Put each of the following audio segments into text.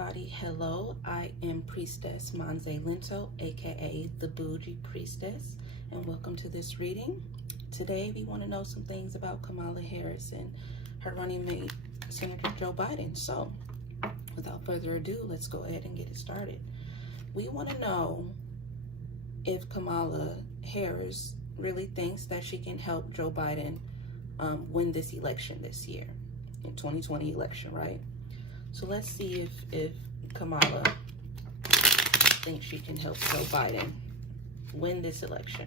everybody. Hello, I am Priestess MANZE LENTO, aka the Bougie Priestess, and welcome to this reading. Today we want to know some things about Kamala Harris and her running mate, Senator Joe Biden. So without further ado, let's go ahead and get it started. We want to know if Kamala Harris really thinks that she can help Joe Biden win this election this year, in 2020 election, right? So let's see if Kamala thinks she can help Joe Biden win this election.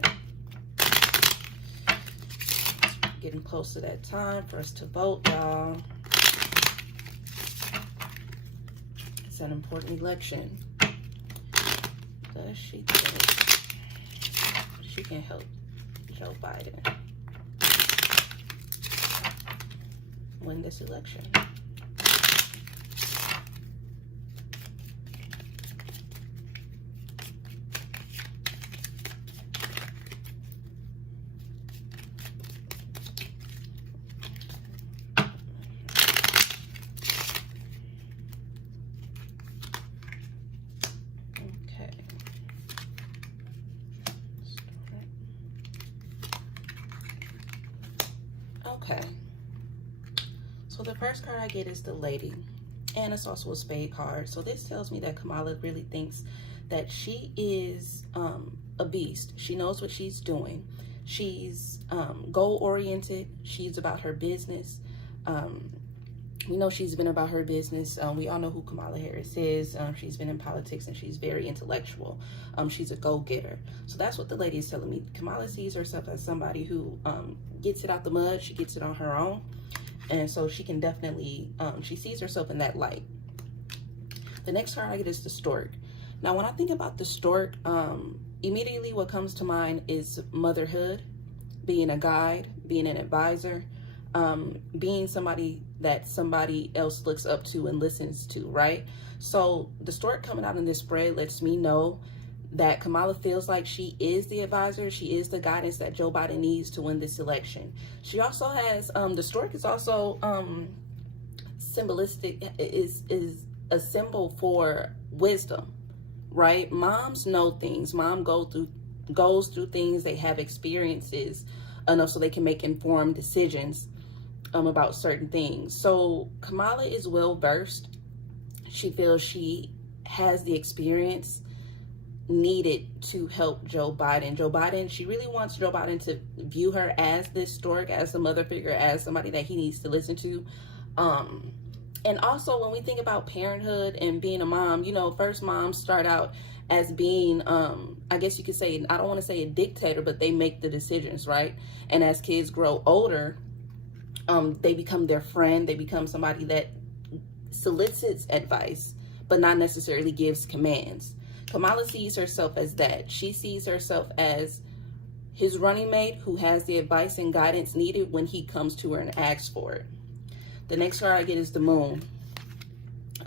Getting close to that time for us to vote, y'all. It's an important election. Does she think she can help Joe Biden win this election? Okay, so the first card I get is the Lady, and it's also a spade card. So this tells me that Kamala really thinks that she is a beast. She knows what she's doing. She's goal-oriented. She's about her business. We know she's been about her business. We all know who Kamala Harris is. She's been in politics and she's very intellectual. She's a go-getter. So that's what the Lady is telling me. Kamala sees herself as somebody who gets it out the mud. She gets it on her own. And so she can definitely, she sees herself in that light. The next card I get is the Stork. Now, when I think about the Stork, immediately what comes to mind is motherhood, being a guide, being an advisor, being somebody that somebody else looks up to and listens to, right? So the Stork coming out in this spread lets me know that Kamala feels like she is the advisor. She is the guidance that Joe Biden needs to win this election. She also has, the Stork is also symbolistic, is a symbol for wisdom, right? Moms know things. Mom goes through things. They have experiences enough so they can make informed decisions about certain things. So Kamala is well versed. She feels she has the experience needed to help Joe Biden. Joe Biden, she really wants Joe Biden to view her as this Stork, as a mother figure, as somebody that he needs to listen to. And also when we think about parenthood and being a mom, you know, first moms start out as being, I guess you could say, I don't want to say a dictator, but they make the decisions, right? And as kids grow older, they become their friend. They become somebody that solicits advice, but not necessarily gives commands. Kamala sees herself as that. She sees herself as his running mate who has the advice and guidance needed when he comes to her and asks for it. The next card I get is the Moon.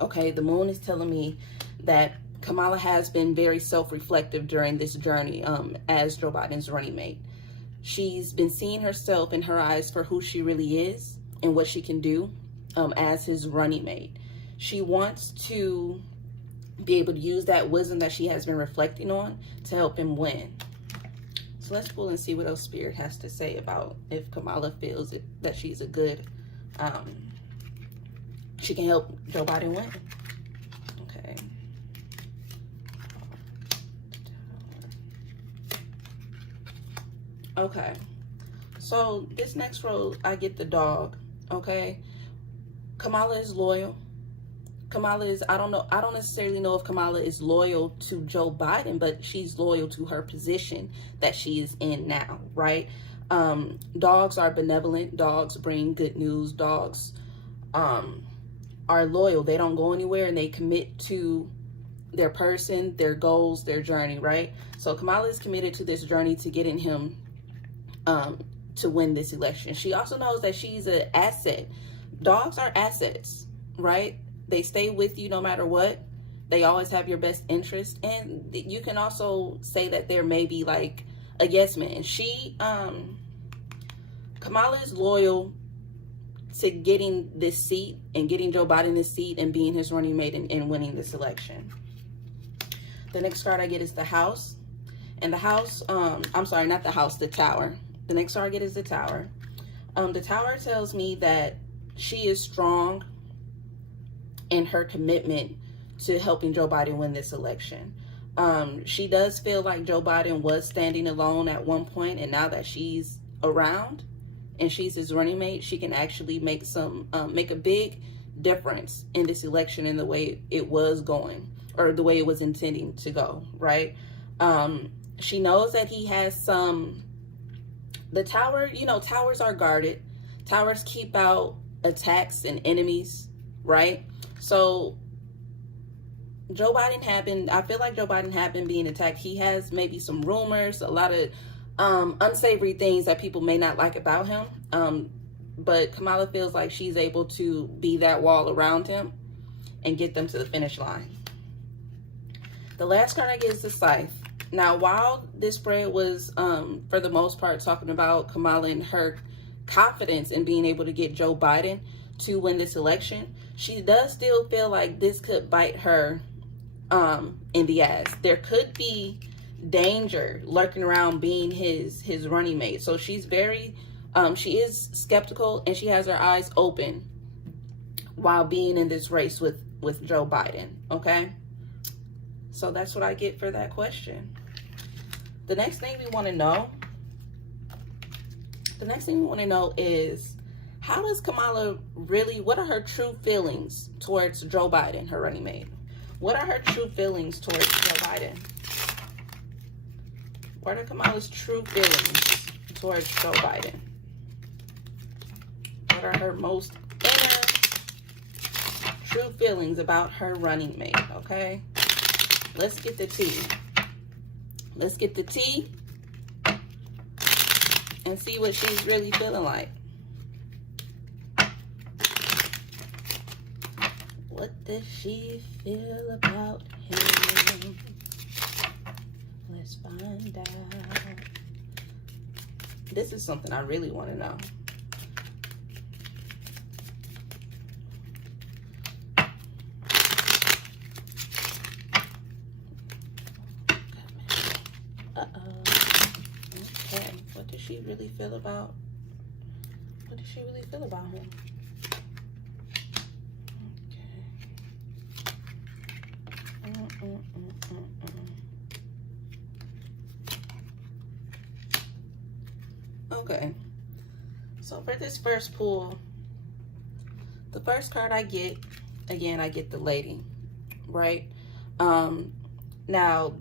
Okay, the Moon is telling me that Kamala has been very self-reflective during this journey as Joe Biden's running mate. She's been seeing herself in her eyes for who she really is and what she can do as his running mate. She wants to be able to use that wisdom that she has been reflecting on to help him win. So let's pull and see what else Spirit has to say about if Kamala feels that she's a good, she can help Joe Biden win. Okay. Okay, so this next row, I get the Dog, okay? Kamala is loyal. Kamala is, I don't necessarily know if Kamala is loyal to Joe Biden, but she's loyal to her position that she is in now, right? Dogs are benevolent. Dogs bring good news. Dogs are loyal. They don't go anywhere and they commit to their person, their goals, their journey, right? So Kamala is committed to this journey to getting him to win this election. She also knows that she's an asset. Dogs are assets, right? They stay with you no matter what. They always have your best interest. And you can also say that they're maybe like a yes man. Kamala is loyal to getting this seat and getting Joe Biden this seat and being his running mate and winning this election. The next card I get is the House. And the House, I'm sorry, not the House, the Tower. The next card I get is the Tower. The Tower tells me that she is strong in her commitment to helping Joe Biden win this election. She does feel like Joe Biden was standing alone at one point, and now that she's around and she's his running mate, she can actually make a big difference in this election in the way it was going, or the way it was intending to go, right? She knows that he has the Tower, you know, towers are guarded. Towers keep out attacks and enemies, right? So Joe Biden I feel like Joe Biden had been being attacked. He has maybe some rumors, a lot of unsavory things that people may not like about him. But Kamala feels like she's able to be that wall around him and get them to the finish line. The last card I get is the Scythe. Now, while this spread was, for the most part, talking about Kamala and her confidence in being able to get Joe Biden to win this election, she does still feel like this could bite her in the ass. There could be danger lurking around being his running mate. So she's very, she is skeptical, and she has her eyes open while being in this race with Joe Biden, okay? So that's what I get for that question. The next thing we want to know, is, how does Kamala really, what are her true feelings towards Joe Biden, her running mate? What are her true feelings towards Joe Biden? What are Kamala's true feelings towards Joe Biden? What are her most inner true feelings about her running mate, okay? Let's get the tea. Let's get the tea and see what she's really feeling like. What does she feel about him? Let's find out. This is something I really want to know. Okay, what does she really feel about? What does she really feel about him? Okay, so for this first pull, the first card I get, again, I get the Lady, right? Now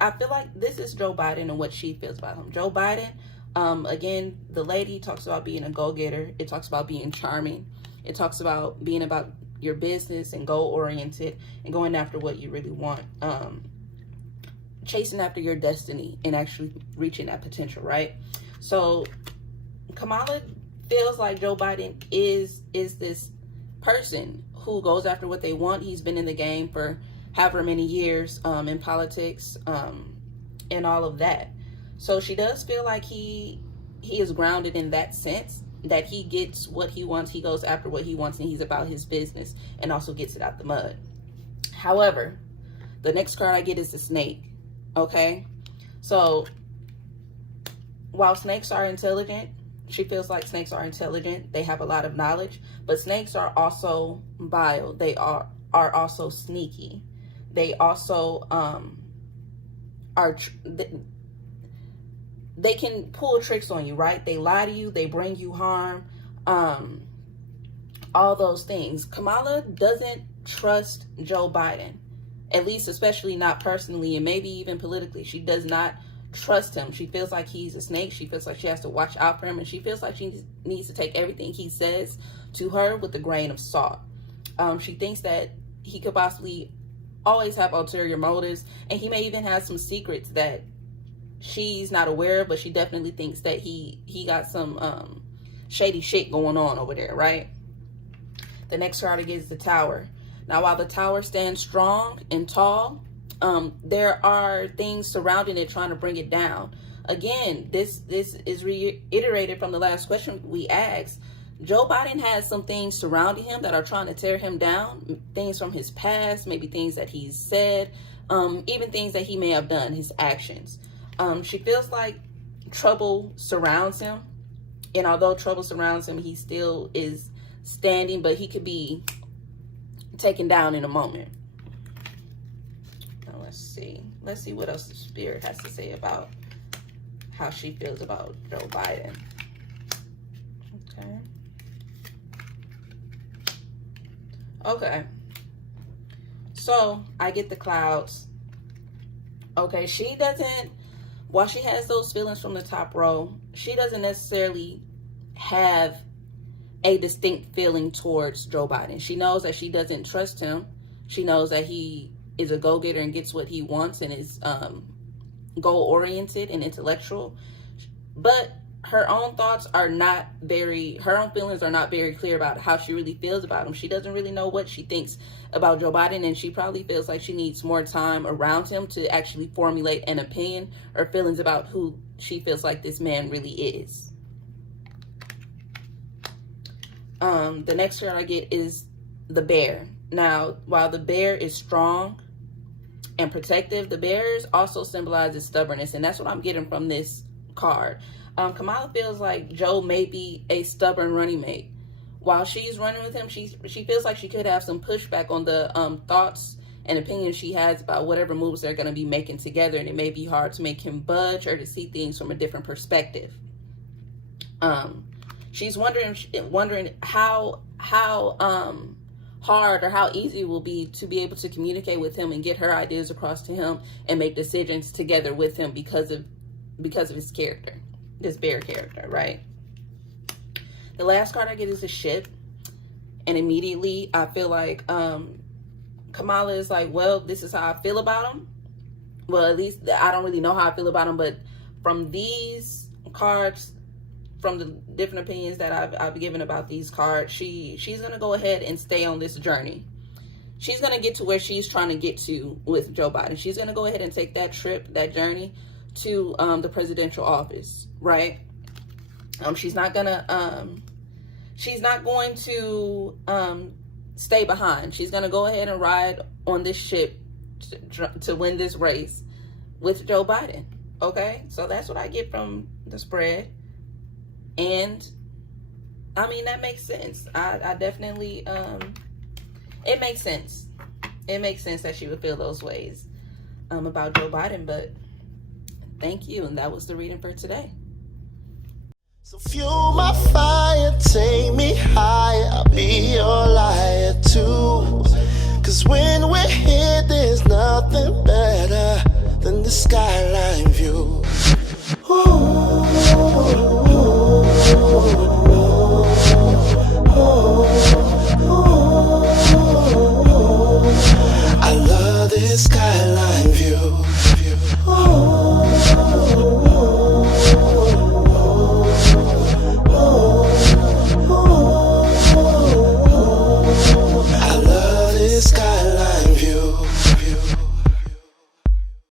I feel like this is Joe Biden and what she feels about him. Joe Biden, again, the Lady talks about being a go-getter. It talks about being charming. It talks about being about your business and goal-oriented and going after what you really want. Chasing after your destiny and actually reaching that potential, right? So Kamala feels like Joe Biden is this person who goes after what they want. He's been in the game for however many years, in politics, and all of that. So she does feel like he is grounded in that sense, that he gets what he wants, he goes after what he wants, and he's about his business and also gets it out the mud. However, the next card I get is the Snake, okay? So while snakes are intelligent, she feels like snakes are intelligent, they have a lot of knowledge, but snakes are also vile. They are also sneaky. They also they can pull tricks on you, right? They lie to you, they bring you harm, all those things. Kamala doesn't trust Joe Biden, at least especially not personally, and maybe even politically. She does not trust him. She feels like he's a snake. She feels like she has to watch out for him, and she feels like she needs to take everything he says to her with a grain of salt. She thinks that he could possibly always have ulterior motives, and he may even have some secrets that she's not aware of, but she definitely thinks that he got some shady shit going on over there, right? The next card I get is the Tower. Now, while the Tower stands strong and tall, there are things surrounding it trying to bring it down. Again, this is reiterated from the last question we asked. Joe Biden has some things surrounding him that are trying to tear him down, things from his past, maybe things that he's said, even things that he may have done, his actions. She feels like trouble surrounds him, and although trouble surrounds him, he still is standing, but he could be taken down in a moment. Now let's see what else the Spirit has to say about how she feels about Joe Biden. Okay, so I get the clouds. Okay, she doesn't, while she has those feelings from the top row, she doesn't necessarily have a distinct feeling towards Joe Biden. She knows that she doesn't trust him. She knows that he is a go-getter and gets what he wants and is goal-oriented and intellectual. But her own thoughts are not very, her own feelings are not very clear about how she really feels about him. She doesn't really know what she thinks about Joe Biden, and she probably feels like she needs more time around him to actually formulate an opinion or feelings about who she feels like this man really is. The next card I get is the bear. Now, while the bear is strong and protective, the bears also symbolizes stubbornness, and that's what I'm getting from this card. Kamala feels like Joe may be a stubborn running mate. While she's running with him, she feels like she could have some pushback on the thoughts and opinions she has about whatever moves they're going to be making together, and it may be hard to make him budge or to see things from a different perspective. She's wondering how hard or how easy it will be to be able to communicate with him and get her ideas across to him and make decisions together with him because of his character, this bear character, right? The last card I get is a ship, and immediately I feel like Kamala is like, well, this is how I feel about him. Well, at least I don't really know how I feel about him, but from these cards, from the different opinions that I've given about these cards, she's gonna go ahead and stay on this journey. She's gonna get to where she's trying to get to with Joe Biden. She's gonna go ahead and take that trip, that journey to the presidential office, right? She's not going to stay behind. She's going to go ahead and ride on this ship to win this race with Joe Biden. Okay, so that's what I get from the spread, and I mean, that makes sense. I definitely it makes sense. It makes sense that she would feel those ways about Joe Biden. But thank you, and that was the reading for today. So fuel my fire, take me higher, I'll be your liar too. Cause when we're here, there's nothing better than the skyline.